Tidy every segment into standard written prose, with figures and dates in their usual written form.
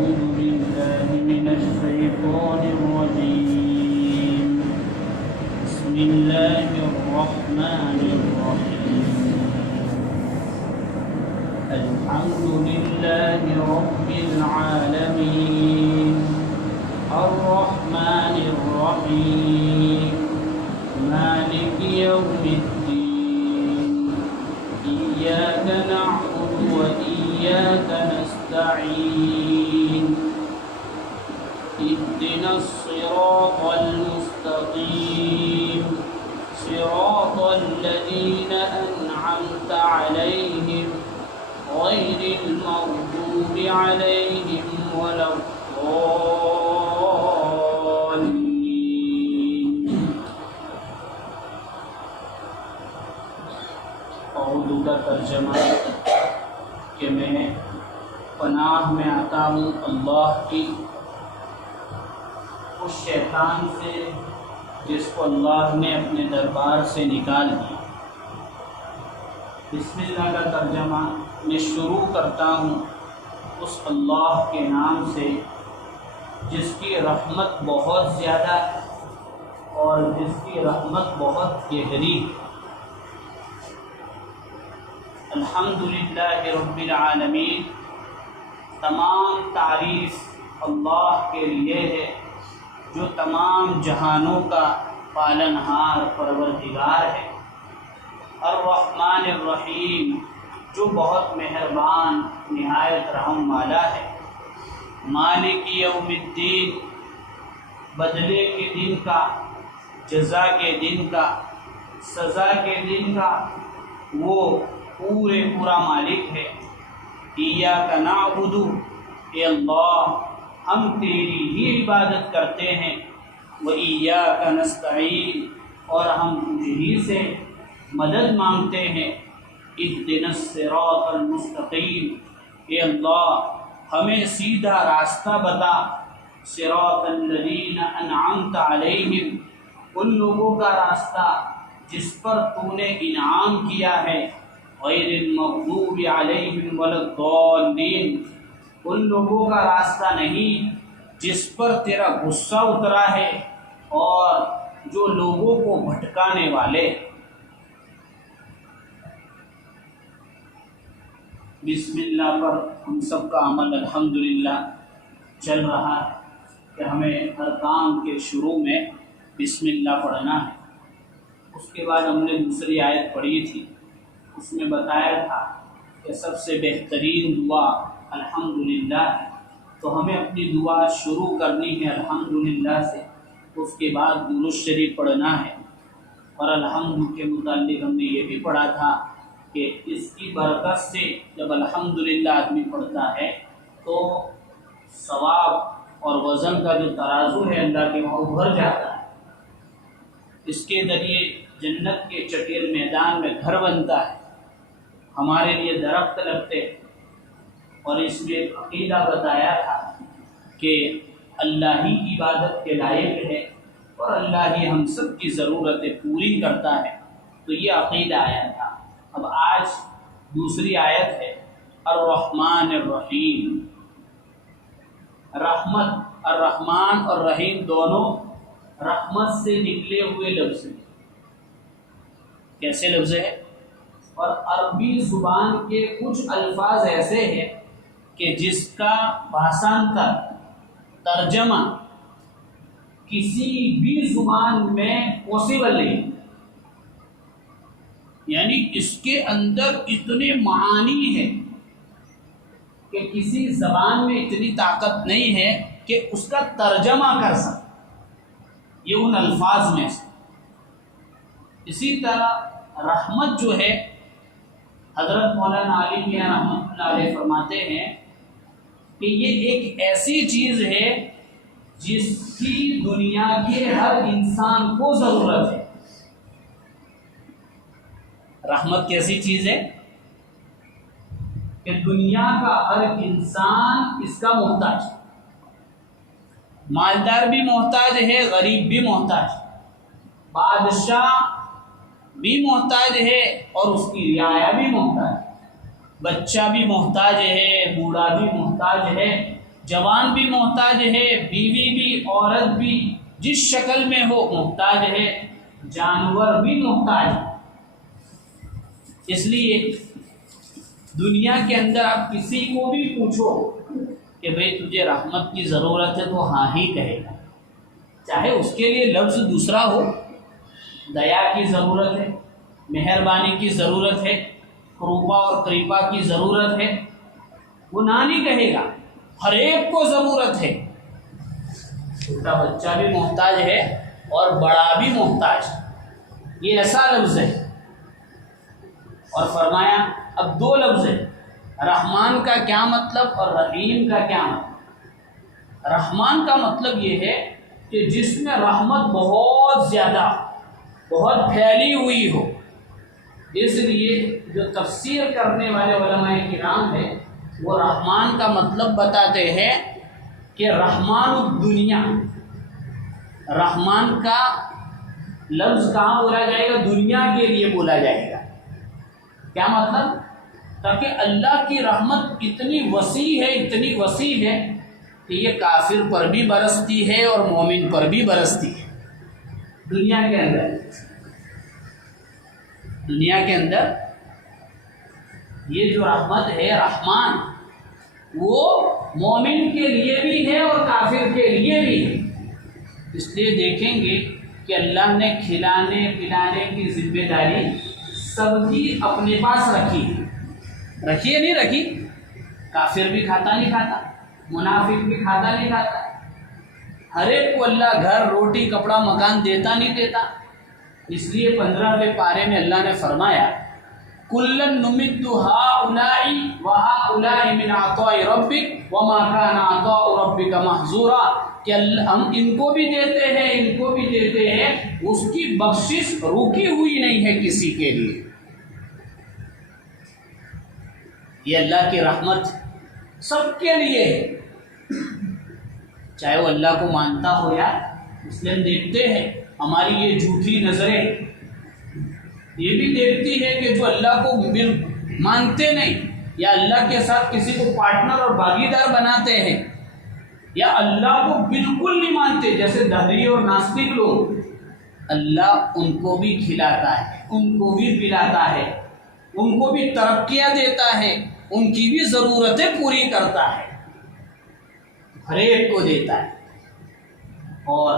أعوذ بالله من الشيطان الرجيم بسم الله الرحمن الرحيم الحمد لله رب العالمين الرحمن الرحيم مالك يوم الدين إياك نعبد وإياك نستعين اهدنا الصراط المستقيم صراط الذين أنعمت عليهم غير المغضوب عليهم ولا الضالين اعوذ کا ترجمہ کہ میں پناہ میں آتا ہوں اللہ کی اس شیطان سے جس کو اللہ نے اپنے دربار سے نکال دیا۔ بسم اللہ کا ترجمہ میں شروع کرتا ہوں اس اللہ کے نام سے جس کی رحمت بہت زیادہ ہے اور جس کی رحمت بہت گہری ہے۔ الحمدللہ رب العالمین، تمام تعریف اللہ کے لیے ہے جو تمام جہانوں کا پالنہار پروردگار ہے۔ الرحمن الرحیم، جو بہت مہربان نہایت رحم والا ہے۔ مالک یوم الدین، بدلے کے دن کا، جزا کے دن کا، سزا کے دن کا وہ پورا مالک ہے۔ ایاک نعبد، اے اللہ ہم تیری ہی عبادت کرتے ہیں، وایاک نستعین، اور ہم تجھ ہی سے مدد مانگتے ہیں۔ اہدنا الصراط المستقیم، اے اللہ ہمیں سیدھا راستہ بتا۔ صراط الذین انعمت علیہم، ان لوگوں کا راستہ جس پر تو نے انعام کیا ہے۔ غیر المغضوب علیہم ولا الضالین، ان لوگوں کا راستہ نہیں جس پر تیرا غصہ اترا ہے اور جو لوگوں کو بھٹکانے والے۔ بسم اللہ پر ہم سب کا عمل الحمدللہ چل رہا ہے کہ ہمیں ہر کام کے شروع میں بسم اللہ پڑھنا ہے۔ اس کے بعد ہم نے دوسری آیت پڑھی تھی، اس میں بتایا تھا کہ سب سے بہترین دعا الحمدللہ ہے، تو ہمیں اپنی دعا شروع کرنی ہے الحمدللہ سے۔ اس کے بعد درود شریف پڑھنا ہے، اور الحمد کے متعلق ہم نے یہ بھی پڑھا تھا کہ اس کی برکت سے جب الحمدللہ آدمی پڑھتا ہے تو ثواب اور وزن کا جو ترازو ہے اللہ کے وہاں بھر جاتا ہے۔ اس کے ذریعے جنت کے چٹیر میدان میں گھر بنتا ہے، ہمارے لیے درخت لگتے، اور اس میں ایک عقیدہ بتایا تھا کہ اللہ ہی عبادت کے لائق ہے اور اللہ ہی ہم سب کی ضرورتیں پوری کرتا ہے، تو یہ عقیدہ آیا تھا۔ اب آج دوسری آیت ہے الرحمن الرحیم۔ رحمت، الرحمن اور رحیم دونوں رحمت سے نکلے ہوئے لفظ ہیں۔ کیسے لفظ ہے؟ اور عربی زبان کے کچھ الفاظ ایسے ہیں کہ جس کا بھاشانتر ترجمہ کسی بھی زبان میں پاسبل نہیں، یعنی اس کے اندر اتنے معانی ہیں کہ کسی زبان میں اتنی طاقت نہیں ہے کہ اس کا ترجمہ کر سکے، یہ ان الفاظ میں سے۔ اسی طرح رحمت جو ہے، حضرت مولانا علی میاں رحمۃ اللہ علیہ فرماتے ہیں کہ یہ ایک ایسی چیز ہے جس کی دنیا کے ہر انسان کو ضرورت ہے۔ رحمت کیسی چیز ہے کہ دنیا کا ہر انسان اس کا محتاج ہے، مالدار بھی محتاج ہے، غریب بھی محتاج ہے، بادشاہ بھی محتاج ہے اور اس کی رعایا بھی محتاج ہے، بچہ بھی محتاج ہے، بوڑھا بھی محتاج ہے، جوان بھی محتاج ہے، بیوی بھی، عورت بھی، جس شکل میں ہو محتاج ہے، جانور بھی محتاج ہے۔ اس لیے دنیا کے اندر آپ کسی کو بھی پوچھو کہ بھئی تجھے رحمت کی ضرورت ہے تو ہاں ہی کہے گا، چاہے اس کے لیے لفظ دوسرا ہو۔ دیا کی ضرورت ہے، مہربانی کی ضرورت ہے، قربا اور قریبا کی ضرورت ہے، وہ نہ نہیں کہے گا، ہر ایک کو ضرورت ہے۔ چھوٹا بچہ بھی محتاج ہے اور بڑا بھی محتاج، یہ ایسا لفظ ہے۔ اور فرمایا اب دو لفظ ہے، رحمان کا کیا مطلب اور رحیم کا کیا مطلب۔ رحمان کا مطلب یہ ہے کہ جس میں رحمت بہت زیادہ، بہت پھیلی ہوئی ہو۔ اس لیے جو تفسیر کرنے والے علماء کرام ہیں وہ رحمان کا مطلب بتاتے ہیں کہ رحمان الدنیا، رحمان کا لفظ کہاں بولا جائے گا؟ دنیا کے لیے بولا جائے گا۔ کیا مطلب؟ تاکہ اللہ کی رحمت اتنی وسیع ہے، اتنی وسیع ہے کہ یہ کافر پر بھی برستی ہے اور مومن پر بھی برستی ہے۔ دنیا کے اندر، دنیا کے اندر یہ جو رحمت ہے رحمان، وہ مومن کے لیے بھی ہے اور کافر کے لیے بھی ہے۔ اس لیے دیکھیں گے کہ اللہ نے کھلانے پلانے کی ذمہ داری سب کی اپنے پاس رکھی ہے۔ رکھی ہے نہیں رکھی؟ کافر بھی کھاتا نہیں کھاتا، منافق بھی کھاتا نہیں کھاتا، ہر ایک کو اللہ گھر، روٹی، کپڑا، مکان دیتا نہیں دیتا۔ اس لیے 15ویں پارے میں اللہ نے فرمایا کُلًّا نُمِدُّ هَٰؤُلَاءِ وَهَٰؤُلَاءِ مِنْ عَطَاءِ رَبِّكَ وَمَا كَانَ عَطَاءُ رَبِّكَ مَحْظُورًا، کہ ہم ان کو بھی دیتے ہیں، ان کو بھی دیتے ہیں، اس کی بخشش رکی ہوئی نہیں ہے کسی کے لیے۔ یہ اللہ کی رحمت سب کے لیے ہے، چاہے وہ اللہ کو مانتا ہو یا مسلم۔ دیکھتے ہیں ہماری یہ جھوٹی نظریں یہ بھی دیکھتی ہے کہ جو اللہ کو مانتے نہیں یا اللہ کے ساتھ کسی کو پارٹنر اور بھاگیدار بناتے ہیں یا اللہ کو بالکل نہیں مانتے، جیسے دہری اور ناستک لوگ، اللہ ان کو بھی کھلاتا ہے، ان کو بھی پلاتا ہے، ان کو بھی ترقیاں دیتا ہے، ان کی بھی ضرورتیں پوری کرتا ہے، ہر ایک کو دیتا ہے۔ اور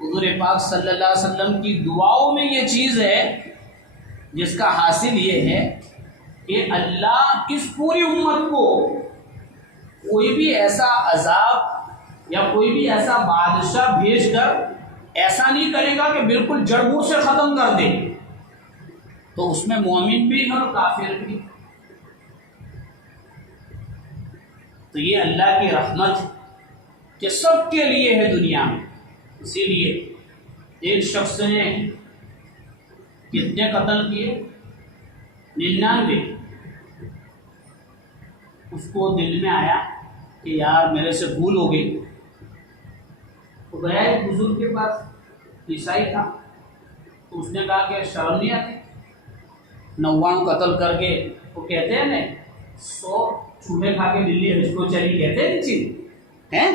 حضور پاک صلی اللہ علیہ وسلم کی دعاؤں میں یہ چیز ہے جس کا حاصل یہ ہے کہ اللہ اس پوری امت کو کوئی بھی ایسا عذاب یا کوئی بھی ایسا بادشاہ بھیج کر ایسا نہیں کرے گا کہ بالکل جڑ بوٹ سے ختم کر دے، تو اس میں مومن بھی اور کافر بھی۔ تو یہ اللہ کی رحمت کہ سب کے لیے ہے دنیا میں۔ اسی لیے ایک شخص نے کتنے قتل کیے؟ 99۔ اس کو دل میں آیا کہ یار میرے سے بھول ہو گئی، تو گیا ایک بزرگ کے پاس، عیسائی تھا، تو اس نے کہا کہ شرم نہیں آتی 99 قتل کر کے؟ وہ کہتے ہیں نا 100 چوہے کھا کے بلی حج کو چلی، کہتے ہیں چیز ہیں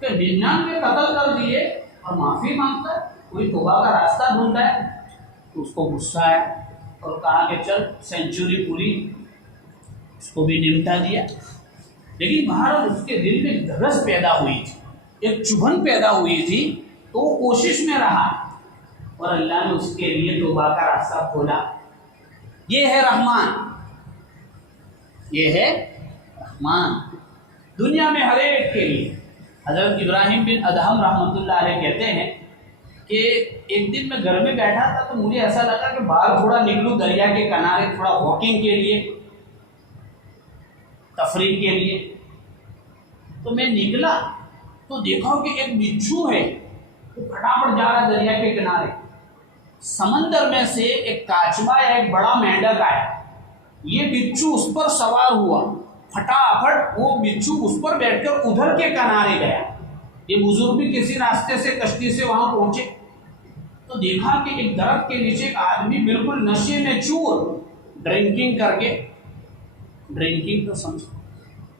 کہ 99 قتل کر دیے اور معافی مانگتا ہے، کوئی توبہ کا راستہ ڈھونڈتا ہے۔ تو اس کو غصہ آیا اور کہا کہ چل سینچری پوری، اس کو بھی نمٹا دیا۔ لیکن مہاراج اس کے دل میں دھڑس پیدا ہوئی تھی، ایک چبھن پیدا ہوئی تھی، تو وہ کوشش میں رہا اور اللہ نے اس کے لیے توبہ کا راستہ کھولا۔ یہ ہے رحمان، یہ ہے رحمان دنیا میں ہر ایک کے لیے۔ حضرت ابراہیم بن ادہم رحمۃ اللہ علیہ کہتے ہیں کہ ایک دن میں گھر میں بیٹھا تھا تو مجھے ایسا لگا کہ باہر تھوڑا نکلوں دریا کے کنارے، تھوڑا واکنگ کے لیے، تفریح کے لیے۔ تو میں نکلا تو دیکھا کہ ایک بچھو ہے، وہ پھٹافٹ جا رہا ہے دریا کے کنارے۔ سمندر میں سے ایک کاچبا یا ایک بڑا مینڈک آیا، یہ بچھو اس پر سوار ہوا، پھٹافٹ وہ بچھو اس پر بیٹھ کر ادھر کے کنارے گیا۔ یہ بزرگ بھی کسی راستے سے کشتی سے وہاں پہنچے تو دیکھا کہ ایک درخت کے نیچے ایک آدمی بالکل نشے میں چور، ڈرنکنگ کر کے، ڈرنکنگ تو سمجھو،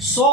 100,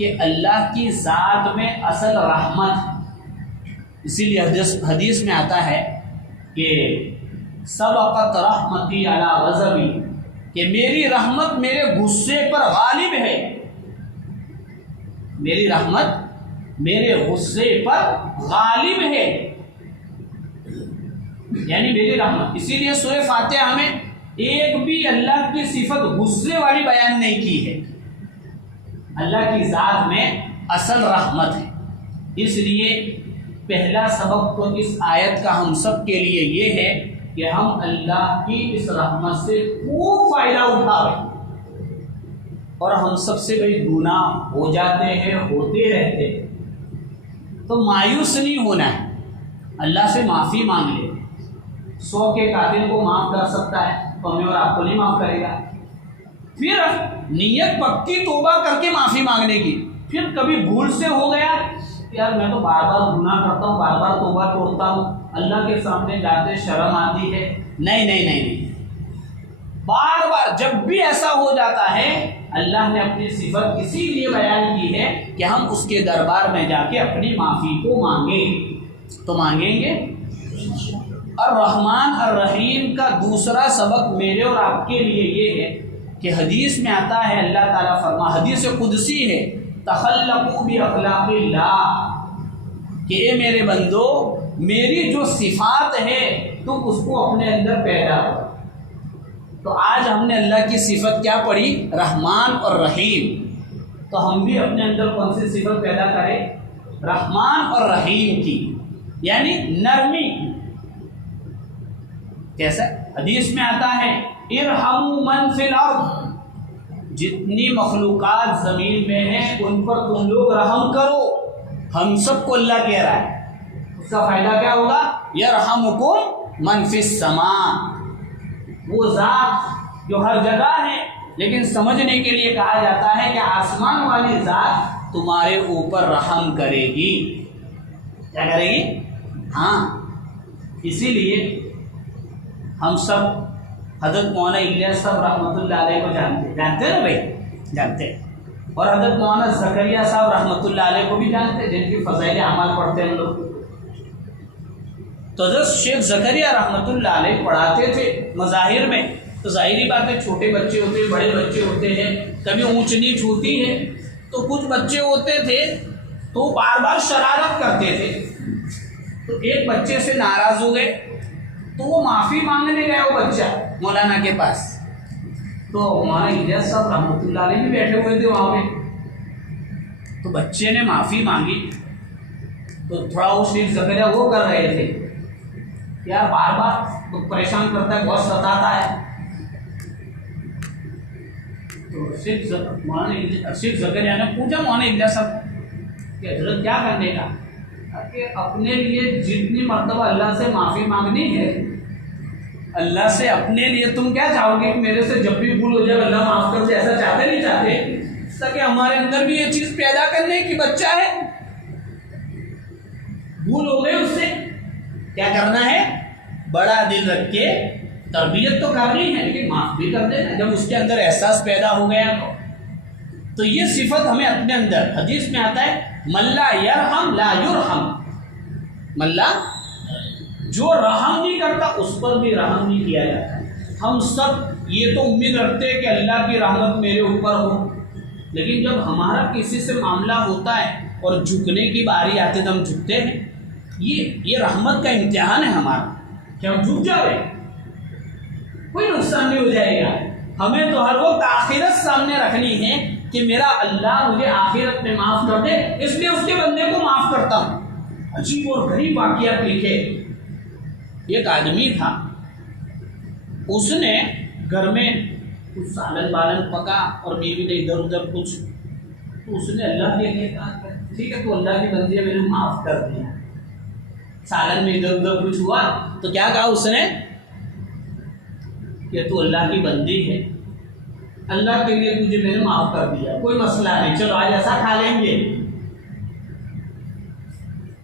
کہ اللہ کی ذات میں اصل رحمت ہے۔ اسی لیے حدیث میں آتا ہے کہ سبقت رحمتی علی غضبی، کہ میری رحمت میرے غصے پر غالب ہے، میری رحمت میرے غصے پر غالب ہے، یعنی میری رحمت۔ اسی لیے سورہ فاتحہ میں ایک بھی اللہ کی صفت غصے والی بیان نہیں کی ہے۔ اللہ کی ذات میں اصل رحمت ہے۔ اس لیے پہلا سبق تو اس آیت کا ہم سب کے لیے یہ ہے کہ ہم اللہ کی اس رحمت سے خوب فائدہ اٹھائیں، اور ہم سب سے بڑی گناہ ہو جاتے ہیں، ہوتے رہتے ہیں، تو مایوس نہیں ہونا ہے، اللہ سے معافی مانگ لے۔ 100 کے قاتل کو معاف کر سکتا ہے تو ہمیں اور آپ کو نہیں معاف کرے گا۔ پھر نیت پکی توبہ کر کے معافی مانگنے کی۔ پھر کبھی بھول سے ہو گیا، یار میں تو بار بار گناہ کرتا ہوں، بار بار توبہ توڑتا ہوں، اللہ کے سامنے جاتے شرم آتی ہے، نہیں، بار بار جب بھی ایسا ہو جاتا ہے، اللہ نے اپنی صفت اسی لیے بیان کی ہے کہ ہم اس کے دربار میں جا کے اپنی معافی کو مانگیں، تو مانگیں گے۔ الرحمن الرحیم کا دوسرا سبق میرے اور آپ کے لیے یہ ہے کہ حدیث میں آتا ہے، اللہ تعالیٰ فرما، حدیث قدسی ہے، تخلقوا باخلاق اللہ، کہ اے میرے بندو میری جو صفات ہے تم اس کو اپنے اندر پیدا کرو۔ تو آج ہم نے اللہ کی صفت کیا پڑھی؟ رحمان اور رحیم۔ تو ہم بھی اپنے اندر کون سی صفت پیدا کریں؟ رحمان اور رحیم کی، یعنی نرمی۔ کیسا؟ حدیث میں آتا ہے ارحموا من فی الارض، جتنی مخلوقات زمین میں ہیں ان پر تم لوگ رحم کرو۔ ہم سب کو اللہ کہہ رہا ہے، اس کا فائدہ کیا ہوگا؟ یرحمکم من فی السماء، وہ ذات جو ہر جگہ ہے، لیکن سمجھنے کے لیے کہا جاتا ہے کہ آسمان والی ذات تمہارے اوپر رحم کرے گی۔ کیا کرے گی؟ ہاں، اسی لیے ہم سب حضرت مولانا الیاس صاحب رحمۃ اللہ علیہ کو جانتے ہیں نا بھائی، جانتے ہیں، اور حضرت مولانا زکریا صاحب رحمۃ اللہ علیہ کو بھی جانتے ہیں، جن کی فضائل اعمال پڑھتے ہیں ہم لوگ۔ تو حضرت شیخ زکریا رحمۃ اللہ علیہ پڑھاتے تھے مظاہر میں، تو ظاہری بات ہے چھوٹے بچے ہوتے ہیں، بڑے بچے ہوتے ہیں، کبھی اونچ نیچ ہوتی ہے، تو کچھ بچے ہوتے تھے تو بار بار شرارت کرتے تھے، تو ایک بچے سے ناراض ہو گئے، تو وہ معافی مانگنے گئے وہ بچہ مولانا کے پاس، تو مولانا الیاس صاحب رحمۃ اللہ علیہ بھی بیٹھے ہوئے تھے وہاں پہ، تو بچے نے معافی مانگی، تو تھوڑا وہ شیخ زکریا وہ کر رہے تھے، یار بار بار تو پریشان کرتا ہے، بہت ستاتا ہے، تو شیخ زکریا نے پوچھا مولانا الیاس صاحب کہ حضرت کیا کرنے کا، کہ اپنے لیے جتنی مرتبہ اللہ سے معافی مانگنی ہے، اللہ سے اپنے لیے تم کیا چاہو گے کہ میرے سے جب بھی بھول ہو جائے اللہ معاف کر دے، ایسا چاہتے نہیں چاہتے، تاکہ ہمارے اندر بھی یہ چیز پیدا کرنے کی بچہ ہے، بھول ہو گئے اس سے کیا کرنا ہے؟ بڑا دل رکھ کے تربیت تو کرنی ہے، لیکن معاف بھی کر دینا جب اس کے اندر احساس پیدا ہو گیا تو یہ صفت ہمیں اپنے اندر، حدیث میں آتا ہے من لا یرحم لا یرحم، من لا، جو رحم نہیں کرتا اس پر بھی رحم نہیں کیا جاتا۔ ہم سب یہ تو امید رکھتے ہیں کہ اللہ کی رحمت میرے اوپر ہو، لیکن جب ہمارا کسی سے معاملہ ہوتا ہے اور جھکنے کی باری آتی تو ہم جھکتے ہیں، یہ رحمت کا امتحان ہے ہمارا کہ ہم جھک جائیں، کوئی نقصان نہیں ہو جائے گا۔ ہمیں تو ہر وقت آخرت سامنے رکھنی ہے کہ میرا اللہ مجھے آخرت میں معاف کر دے، اس لیے اس کے بندے کو معاف کرتا ہوں۔ عجیب اور غریب واقعات لکھے، ایک آدمی تھا، اس نے گھر میں کچھ سالن بالن پکا اور بیوی نے ادھر ادھر کچھ، تو اس نے اللہ کے لیے کہا ٹھیک ہے تو اللہ کی بندی میں نے معاف کر دیا، سالن میں ادھر ادھر کچھ ہوا تو کیا کہا اس نے کہ تو اللہ کی بندی ہے، اللہ کے لیے تجھے میں نے معاف کر دیا، کوئی مسئلہ نہیں، چلو آج ایسا کھا لیں گے۔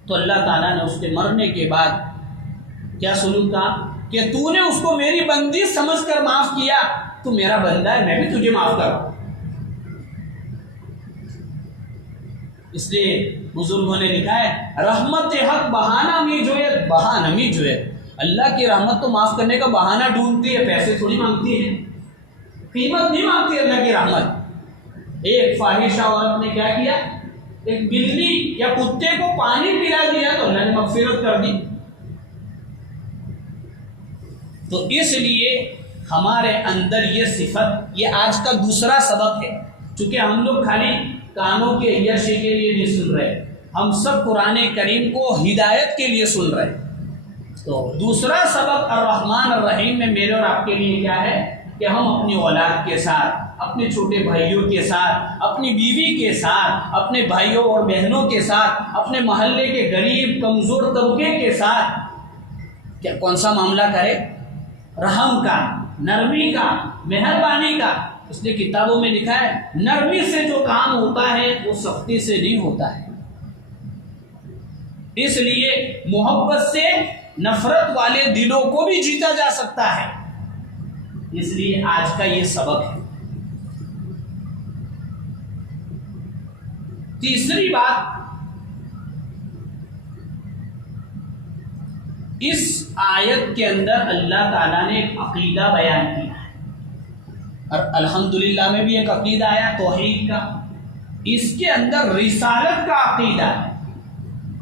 تو اللہ تعالیٰ نے اس کے مرنے کے بعد کیا سلوک کہا کہ تو نے اس کو میری بندی سمجھ کر معاف کیا، تو میرا بندہ ہے، میں بھی تجھے معاف کروں۔ اس لیے بزرگوں نے لکھا ہے رحمت حق بہانہ می جو ہے اللہ کی رحمت تو معاف کرنے کا بہانہ ڈھونڈتی ہے، پیسے تھوڑی مانگتی ہے، قیمت نہیں مانگتی اللہ کی رحمت۔ ایک فاحشہ عورت نے کیا کیا، ایک بلی یا کتے کو پانی پلا دیا تو اللہ نے مغفرت کر دی۔ تو اس لیے ہمارے اندر یہ صفت، یہ آج کا دوسرا سبق ہے، چونکہ ہم لوگ خالی کانوں کے عیاشی کے لیے نہیں سن رہے، ہم سب قرآن کریم کو ہدایت کے لیے سن رہے۔ تو دوسرا سبق الرحمن الرحیم میں میرے اور آپ کے لیے کیا ہے کہ ہم اپنی اولاد کے ساتھ، اپنے چھوٹے بھائیوں کے ساتھ، اپنی بیوی کے ساتھ، اپنے بھائیوں اور بہنوں کے ساتھ، اپنے محلے کے غریب کمزور طبقے کے ساتھ کیا کون سا معاملہ کرے، رحم کا، نرمی کا، مہربانی کا۔ اس نے کتابوں میں لکھا ہے نرمی سے جو کام ہوتا ہے وہ سختی سے نہیں ہوتا ہے۔ اس لیے محبت سے نفرت والے دلوں کو بھی جیتا جا سکتا ہے۔ اس لیے آج کا یہ سبق ہے۔ تیسری بات، اس آیت کے اندر اللہ تعالیٰ نے ایک عقیدہ بیان کیا ہے، اور الحمدللہ میں بھی ایک عقیدہ آیا توحید کا، اس کے اندر رسالت کا عقیدہ ہے،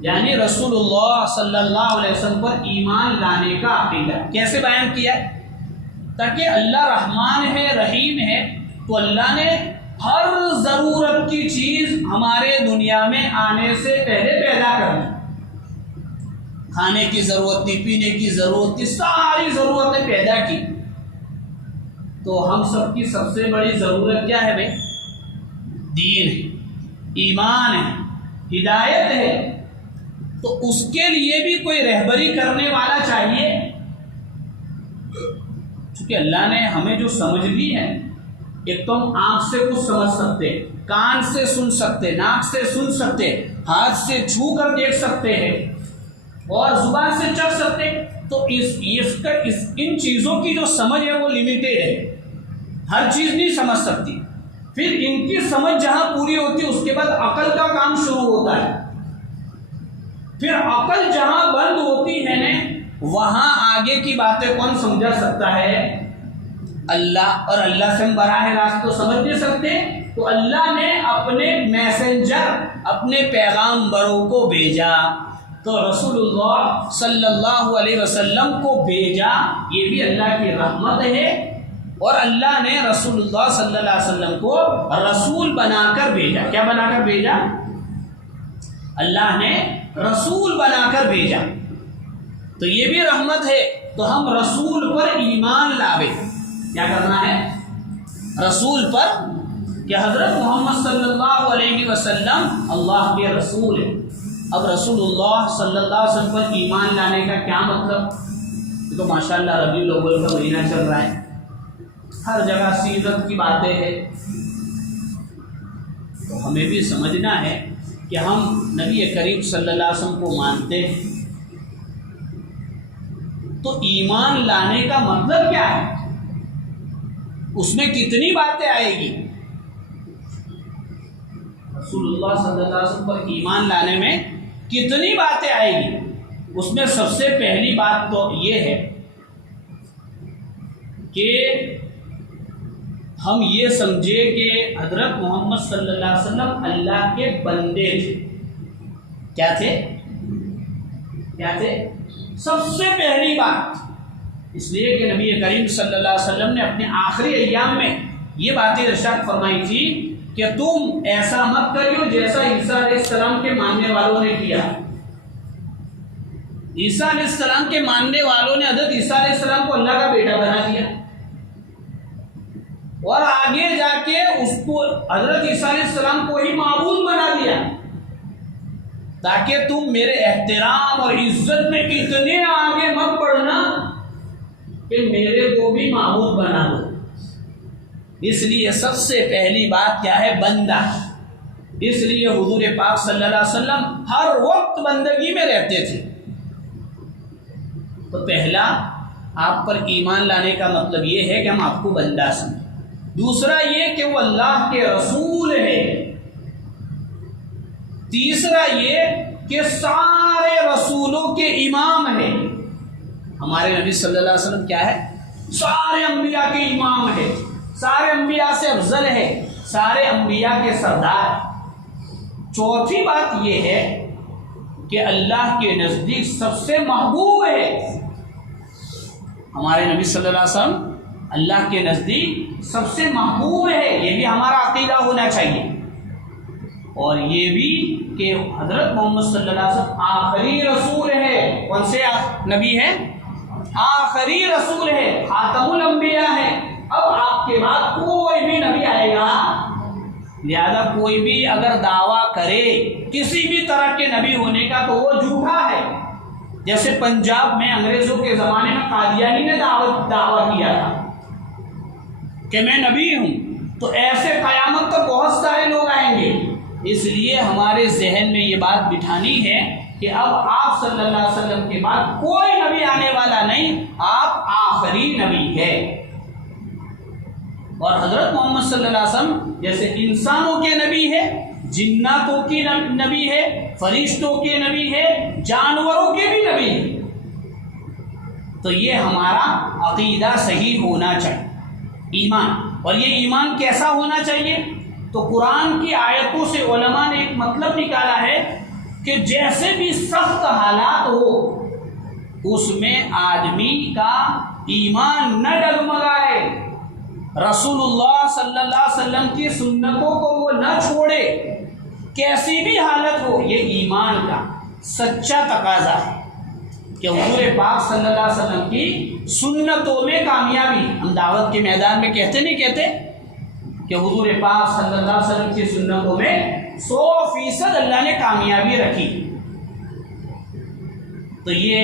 یعنی رسول اللہ صلی اللہ علیہ وسلم پر ایمان لانے کا عقیدہ۔ کیسے بیان کیا ہے؟ تاکہ اللہ رحمان ہے، رحیم ہے، تو اللہ نے ہر ضرورت کی چیز ہمارے دنیا میں آنے سے پہلے پیدا کر دی۔ کھانے کی ضرورت تھی، پینے کی ضرورت تھی، ساری ضرورتیں پیدا کی۔ تو ہم سب کی سب سے بڑی ضرورت کیا ہے بھائی؟ دین ہے، ایمان ہے، ہدایت ہے۔ تو اس کے لیے بھی کوئی رہبری کرنے والا چاہیے، چونکہ اللہ نے ہمیں جو سمجھ دی ہے، ایک تو ہم آنکھ سے کچھ سمجھ سکتے، کان سے سن سکتے، ناک سے سن سکتے، ہاتھ سے چھو کر دیکھ سکتے ہیں، اور زبان سے چکھ سکتے۔ تو ان چیزوں کی جو سمجھ ہے وہ لمیٹیڈ ہے، ہر چیز نہیں سمجھ سکتی۔ پھر ان کی سمجھ جہاں پوری ہوتی ہے اس کے بعد عقل کا کام شروع ہوتا ہے۔ پھر عقل جہاں بند ہوتی ہے نا، وہاں آگے کی باتیں کون سمجھا سکتا ہے؟ اللہ، اور اللہ سے ہم براہ راست تو سمجھ نہیں سکتے۔ تو اللہ نے اپنے میسنجر، اپنے پیغامبروں کو بھیجا، تو رسول اللہ صلی اللہ علیہ وسلم کو بھیجا، یہ بھی اللہ کی رحمت ہے۔ اور اللہ نے رسول اللہ صلی اللہ علیہ وسلم کو رسول بنا کر بھیجا۔ کیا بنا کر بھیجا؟ اللہ نے رسول بنا کر بھیجا، تو یہ بھی رحمت ہے۔ تو ہم رسول پر ایمان لاوے، کیا کرنا ہے؟ رسول پر، کہ حضرت محمد صلی اللہ علیہ وسلم اللہ کے رسول ہیں۔ اب رسول اللہ صلی اللہ علیہ وسلم پر ایمان لانے کا کیا مطلب؟ یہ تو ماشاءاللہ ربیع الاول کا مہینہ چل رہا ہے، ہر جگہ سیرت کی باتیں ہیں، تو ہمیں بھی سمجھنا ہے کہ ہم نبی کریم صلی اللہ علیہ وسلم کو مانتے ہیں، تو ایمان لانے کا مطلب کیا ہے؟ اس میں کتنی باتیں آئے گی؟ رسول اللہ صلی اللہ علیہ وسلم پر ایمان لانے میں کتنی باتیں آئے گی؟ اس میں سب سے پہلی بات تو یہ ہے کہ ہم یہ سمجھے کہ حضرت محمد صلی اللہ علیہ وسلم اللہ کے بندے تھے۔ کیا تھے؟ کیا تھے؟ سب سے پہلی بات، اس لیے کہ نبی کریم صلی اللہ علیہ وسلم نے اپنے آخری ایام میں یہ باتیں ارشاد فرمائی تھی کہ تم ایسا مت کریو جیسا عیسیٰ علیہ السلام کے ماننے والوں نے کیا۔ عیسیٰ علیہ السلام کے ماننے والوں نے حضرت عیسیٰ علیہ السلام کو اللہ کا بیٹا بنا دیا، اور آگے جا کے اس کو حضرت عیسیٰ علیہ السلام کو ہی معبود بنا دیا، تاکہ تم میرے احترام اور عزت میں اتنے آگے مت بڑھنا کہ میرے کو بھی معبود بنا دو۔ اس لیے سب سے پہلی بات کیا ہے؟ بندہ۔ اس لیے حضور پاک صلی اللہ علیہ وسلم ہر وقت بندگی میں رہتے تھے۔ تو پہلا آپ پر ایمان لانے کا مطلب یہ ہے کہ ہم آپ کو بندہ سمجھیں۔ دوسرا یہ کہ وہ اللہ کے رسول ہے۔ تیسرا یہ کہ سارے رسولوں کے امام ہے. ہمارے نبی صلی اللہ علیہ وسلم کیا ہے؟ سارے انبیاء کے امام ہے، سارے انبیاء سے افضل ہے، سارے انبیاء کے سردار. چوتھی بات یہ ہے کہ اللہ کے نزدیک سب سے محبوب ہے. ہمارے نبی صلی اللہ علیہ وسلم اللہ کے نزدیک سب سے محبوب ہے. یہ بھی ہمارا عقیدہ ہونا چاہیے. اور یہ بھی کہ حضرت محمد صلی اللہ علیہ وسلم آخری رسول ہے. کون سے نبی ہے؟ آخری رسول ہے، خاتم الانبیاء ہے. اب آپ کے بعد کوئی بھی نبی آئے گا، لہذا کوئی بھی اگر دعویٰ کرے کسی بھی طرح کے نبی ہونے کا تو وہ جھوٹا ہے. جیسے پنجاب میں انگریزوں کے زمانے میں قادیانی نے دعویٰ کیا تھا کہ میں نبی ہوں، تو ایسے قیامت تک بہت سارے لوگ آئیں گے. اس لیے ہمارے ذہن میں یہ بات بٹھانی ہے کہ اب آپ صلی اللہ علیہ وسلم کے بعد کوئی نبی آنے والا نہیں، آپ آخری نبی ہے. اور حضرت محمد صلی اللہ علیہ وسلم جیسے انسانوں کے نبی ہے، جناتوں کی نبی ہے، فرشتوں کے نبی ہے، جانوروں کے بھی نبی ہے. تو یہ ہمارا عقیدہ صحیح ہونا چاہیے، ایمان. اور یہ ایمان کیسا ہونا چاہیے؟ تو قرآن کی آیتوں سے علماء نے ایک مطلب نکالا ہے کہ جیسے بھی سخت حالات ہو اس میں آدمی کا ایمان نہ ڈگمگائے، رسول اللہ صلی اللہ علیہ وسلم کی سنتوں کو وہ نہ چھوڑے. کیسی بھی حالت ہو، یہ ایمان کا سچا تقاضا ہے کہ حضور پاک صلی اللہ علیہ وسلم کی سنتوں میں کامیابی. ہم دعوت کے میدان میں کہتے نہیں کہتے کہ حضور پاک صلی اللہ علیہ وسلم کی سنتوں میں 100% اللہ نے کامیابی رکھی. تو یہ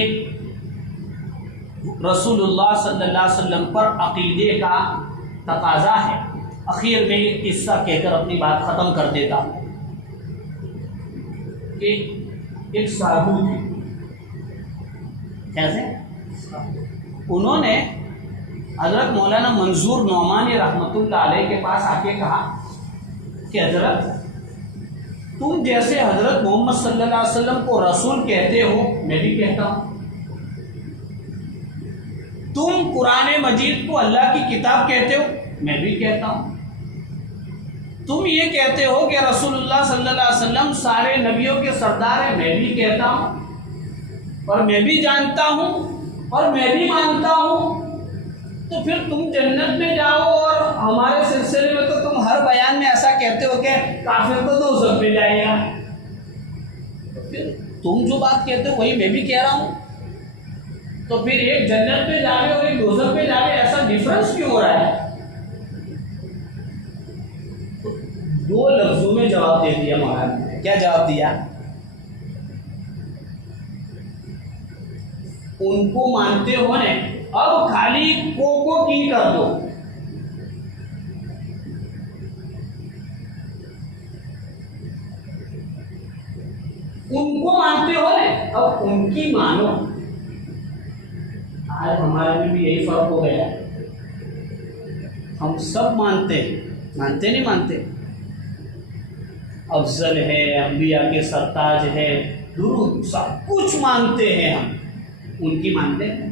رسول اللہ صلی اللہ علیہ وسلم پر عقیدے کا تقاضا ہے. اخیر میں ایک قصہ کہہ کر اپنی بات ختم کر دیتا ہوں کہ ایک سادھو تھے. کیسے؟ انہوں نے حضرت مولانا منظور نعمانی رحمۃ اللہ علیہ کے پاس آ کے کہا کہ حضرت تم جیسے حضرت محمد صلی اللہ علیہ وسلم کو رسول کہتے ہو، میں بھی کہتا ہوں. تم قرآن مجید کو اللہ کی کتاب کہتے ہو، میں بھی کہتا ہوں. تم یہ کہتے ہو کہ رسول اللہ صلی اللہ علیہ وسلم سارے نبیوں کے سردار ہیں، میں بھی کہتا ہوں، اور میں بھی جانتا ہوں اور میں بھی مانتا ہوں. تو پھر تم جنت میں جاؤ اور ہمارے سلسلے میں تو تم ہر بیان میں ایسا کہتے ہو کہ کافر تو دوزخ میں جائے گا. تو پھر تم جو بات کہتے ہو وہی میں بھی کہہ رہا ہوں. تو پھر ایک جنت میں جا رہے اور ایک دوزخ میں جا رہے، ایسا ڈفرنس کیوں ہو رہا ہے؟ تو 2 لفظوں میں جواب دے دیا مولانا نے. کیا جواب دیا؟ ان کو مانتے ہو نے، اب خالی کو کی کر دو. ان کو مانتے ہو نے، اب ان کی مانو. آج ہمارے میں بھی یہی فرق ہو گیا. ہم سب مانتے نہیں مانتے. افضل ہے، انبیاء کے سرتاج ہے، درود، سب کچھ مانتے ہیں. ہم ان کی مانتے ہیں.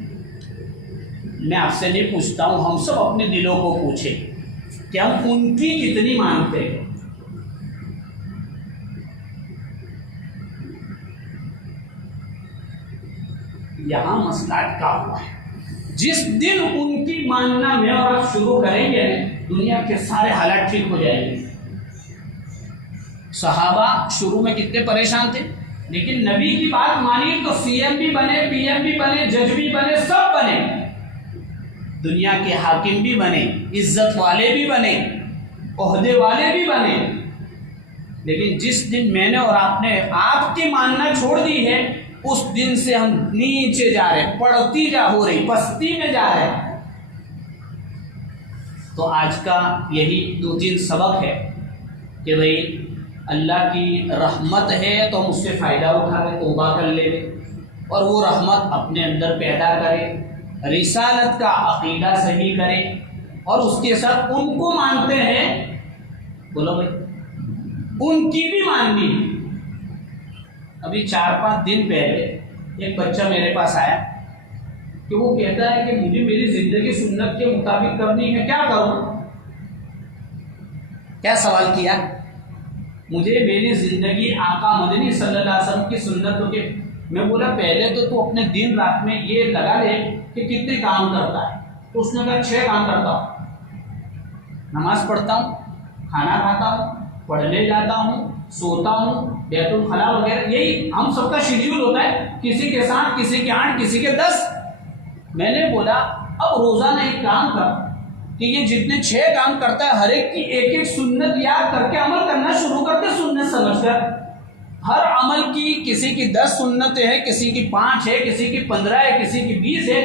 میں آپ سے نہیں پوچھتا ہوں، ہم سب اپنے دلوں کو پوچھیں کہ ہم ان کی کتنی مانتے ہیں. یہاں مسئلہ اٹکا ہوا ہے. جس دن ان کی ماننا میں اور آپ شروع کریں گے، دنیا کے سارے حالات ٹھیک ہو جائیں گے. صحابہ شروع میں کتنے پریشان تھے، لیکن نبی کی بات مانی تو سی ایم بھی بنے، پی ایم بھی بنے، جج بھی بنے، سب بنے. دنیا کے حاکم بھی بنے، عزت والے بھی بنے، عہدے والے بھی بنے. لیکن جس دن میں نے اور آپ نے آپ کی ماننا چھوڑ دی ہے، اس دن سے ہم نیچے جا رہے، پڑتی ہو رہی، پستی میں جا رہے. تو آج کا یہی 2-3 سبق ہے کہ بھئی اللہ کی رحمت ہے تو ہم اس سے فائدہ اٹھا لیں، توبہ کر لیں اور وہ رحمت اپنے اندر پیدا کرے. رسالت کا عقیدہ صحیح کرے اور اس کے ساتھ ان کو مانتے ہیں، بولو بھائی ان کی بھی ماننی. ابھی 4-5 دن پہلے ایک بچہ میرے پاس آیا کہ وہ کہتا ہے کہ مجھے میری زندگی سنت کے مطابق کرنی ہے، کیا کروں؟ کیا سوال کیا؟ مجھے میری زندگی آقا مدنی صلی اللہ علیہ وسلم کی سنتوں کے. میں بولا پہلے تو اپنے دن رات میں یہ لگا لے کہ کتنے کام کرتا ہے. تو اس نے کہا 6 کام کرتا ہوں. نماز پڑھتا ہوں، کھانا کھاتا ہوں، پڑھنے جاتا ہوں، سوتا ہوں، بیت الخلاء وغیرہ. یہی ہم سب کا شیڈیول ہوتا ہے، کسی کے 7، کسی کے 8، کسی کے 10. میں نے بولا اب روزانہ ایک کام کر کہ یہ جتنے 6 کام کرتا ہے ہر ایک کی ایک سنت یاد کر کے عمل کرنا شروع کر دے سنت سمجھ کر. ہر عمل کی کسی کی 10 سنتیں ہیں، کسی کی 5 ہے، کسی کی 15 ہے، کسی کی 20 ہے.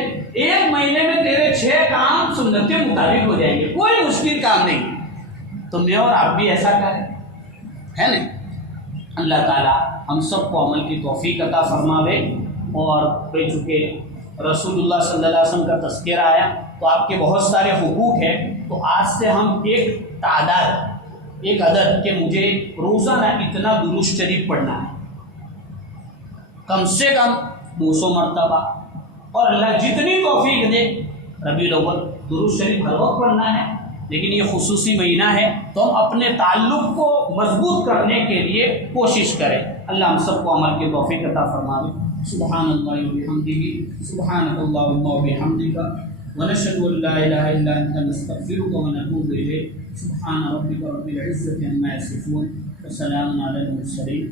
1 مہینے میں تیرے 6 کام سنت کے مطابق ہو جائیں گے، کوئی مشکل کام نہیں. تو میں اور آپ بھی ایسا کریں، ہے نا؟ اللہ تعالیٰ ہم سب کو عمل کی توفیق عطا فرماوے. اور بھائی چونکہ رسول اللہ صلی اللہ علیہ وسلم کا تذکرہ آیا تو آپ کے بہت سارے حقوق ہیں. تو آج سے ہم ایک عدد کہ مجھے روزانہ اتنا درود شریف پڑھنا ہے، کم سے کم 200 مرتبہ. اور اللہ جتنی توفیق دے ربیع الاول درود شریف ہر وقت پڑھنا ہے. لیکن یہ خصوصی مہینہ ہے تو ہم اپنے تعلق کو مضبوط کرنے کے لیے کوشش کریں. اللہ ہم سب کو عمل کی توفیق عطا فرمائے. سبحان اللہ وبحمدہ، سبحانک اللہم وبحمدک، ونشهد ان لا اله الا انت نستغفرك ونتوب اليك. سبحان ربك رب العزة عما يصفون وسلام على المرسلين.